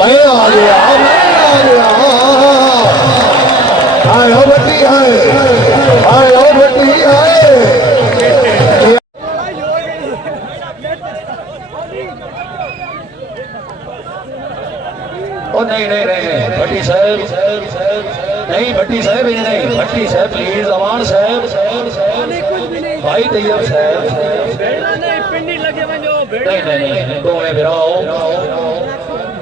मैं आ गया आए हो भट्टी आए हो भट्टी आए। ओ नहीं नहीं नहीं भट्टी साहब नहीं भट्टी साहब नहीं भट्टी साहब प्लीज अमान साहब भाई तैयब साहब नहीं नहीं नहीं दो में बिराओ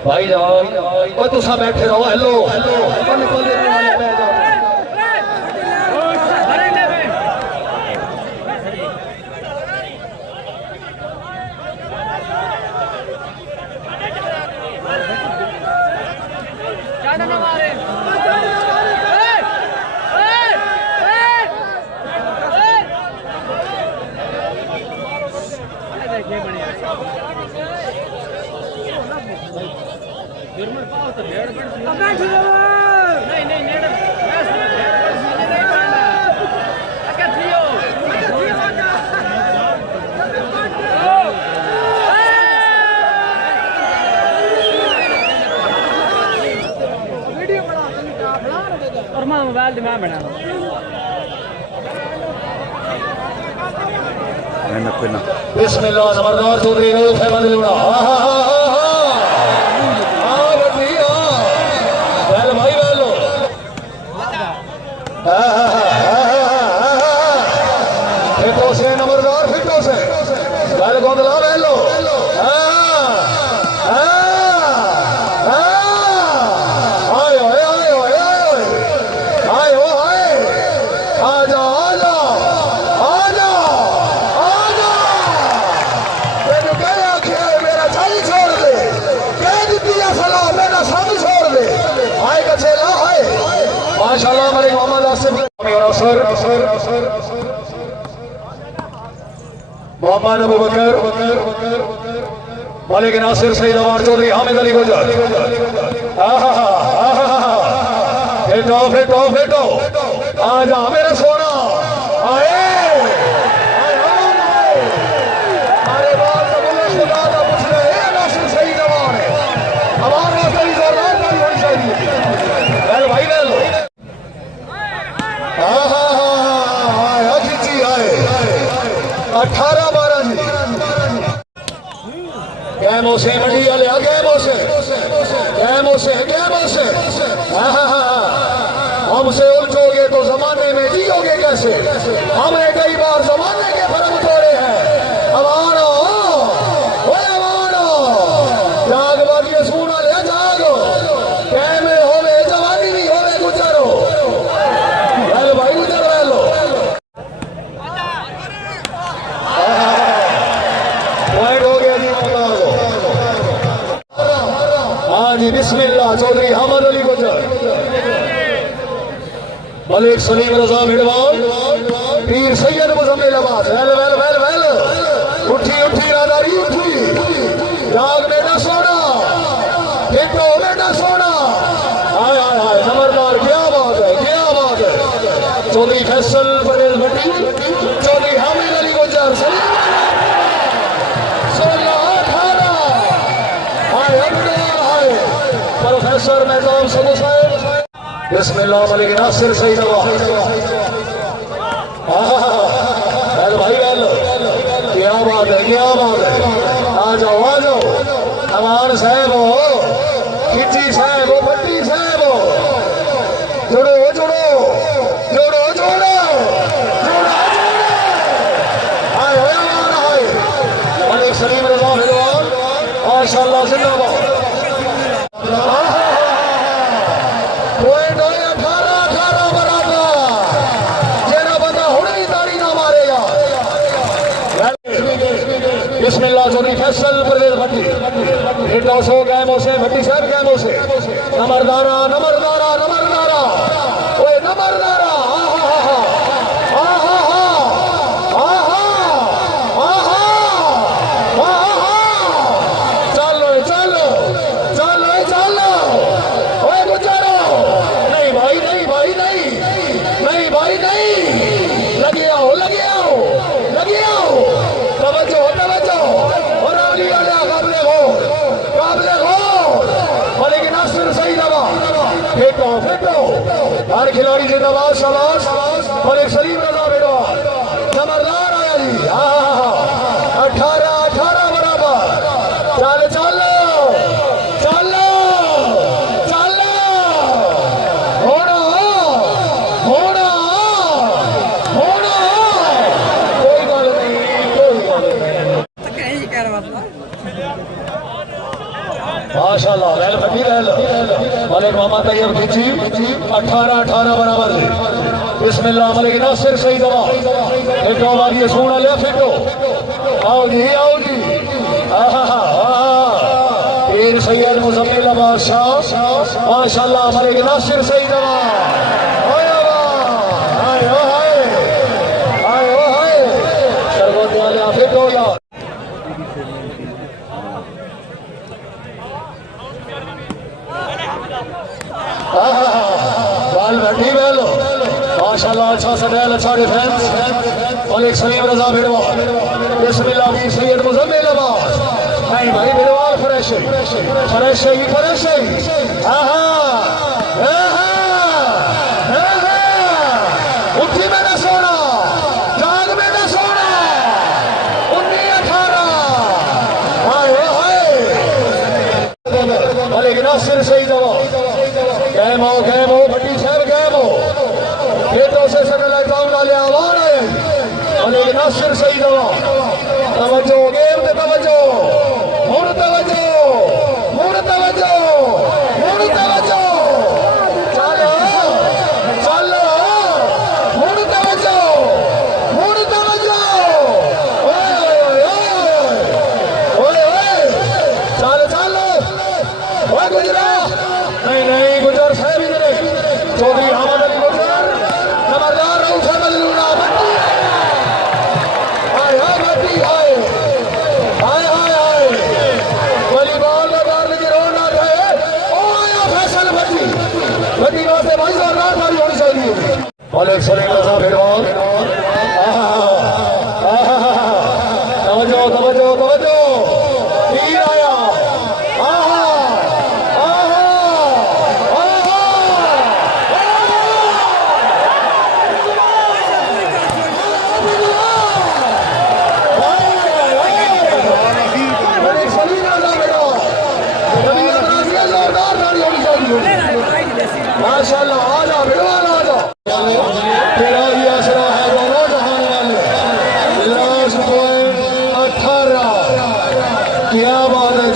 भाई जाओ तुसा बैठे रहो। हेलो मोबाइल दिमाग बना बिस्मिल्लाह जबरदस्त चौधरी ने फैमद लूड़ा बैल भाई बैलो फिटो से नंबरदार फिटो से बैल गोंदला बैलो माशाल्लाह मलिक मोहम्मद आसिफ मोहम्मद अबू बकर मलिक नासिर सईद अवार चौधरी हामिद अली गुजर फेटो फेटो फेटो आ जा मेरा सोना आए अरे बात बोले खुदा का पूछ रहे नासिर सईद अवार अवार वाकई जोरदार नहीं होनी चाहिए बैल भाई बैल 18-12 जी कैमो से मंडी वाले कैमो से हमसे उलझोगे तो जमाने में जियोगे कैसे। हमने कई बार जमाने के फर्क तोड़े हैं। अवानो जाग बागी सुना ले जागो कैमे होवे जवानी नहीं होवे गुजरो हेलो भाई गुजर हेलो बिस्मिल्लाह चौधरी हामिद अली गुजर मलिक सलीम रजा मिडवाल पीर Syed Muzammil Abbas well well well well उठी उठी रादारी उठी जाग बेटा सोना देखो बेटा सोना हाय हाय हाय खबरदार क्या बात है चौधरी फैसल पटेल भट्टी चौधरी हामिद अली गुजर सलीम 16-18 हाय प्रोफेसर मैदान सदु साहब बिस्मिल्लाह मलिक नासिर सईद अवार भाई क्या बात है आ जाओ अमान साहब हो खिची साहब हो भट्टी साहब हो जुड़ो मलिक सलीम रजा मिलवान माशाअल्लाह जिंदाबाद बिस्मिल्लाह चौधरी फैसल प्रदेश भट्टी हिटो कैमो से भट्टी साहब कैमो से नंबरदारा ओए नंबरदारा चलो ओए गुजारो नहीं भाई नहीं लगे आओ तवज्जो और काबिले हो हमारे खिलाड़ी जिंदाबाद शाबाश और एक सलीम रजा बेटवा नंबरदार आया जी 18-18 बराबर चल चलो चलो चलो होना होना होना कोई गल नहीं माशाल्लाह रेल फटी रेल मलिक मोहम्मद तैयब खींची 18-18 बराबर बिस्मिल्लाह मलिक नासिर सही दवा एक बार ये सोना लिया फिटो आओ जी पीर सैयद मुजम्मिल अब्बास शाह माशाल्लाह मलिक नासिर सही दवा सरगोदे वाले फिटो यार माशाल्लाह अच्छा सडेल अच्छा डिफेंस और एक सलीम रजा भिड़वा बिस्मिल्लाह भी सैयद मुजम्मिल अब्बास नहीं भाई भिड़वाल फ्रेश उठी में ना सोना जाग में ना सोना 19-18 और एक नासिर सही दवा गैम हो भट्टी साहब गैम हो खेतों से सटल काम डाले आवाज आए और एक नासिर सही दवा तवज्जो गेम पे तवज्जो मुड़ तवज्जो चलो चलो मुड़ तवज्जो ओए चलो ओए गुजरा नहीं गुजर साहब इधर चौधरी अहमद अली गुजर नंबरदार रऊफ अहमद लूना बट्टी हाय वॉलीबॉल का बार लगी रोना है ओ आया फैसल बट्टी वास्ते भाई जोरदार मारी होनी चाहिए बोले सलीम रजा भिड़वाल तवज्जो तीर आया माशाल्लाह आजा भिड़वाल आजा तेरा ही आसरा है दोनों जहान वाले 18 क्या बात है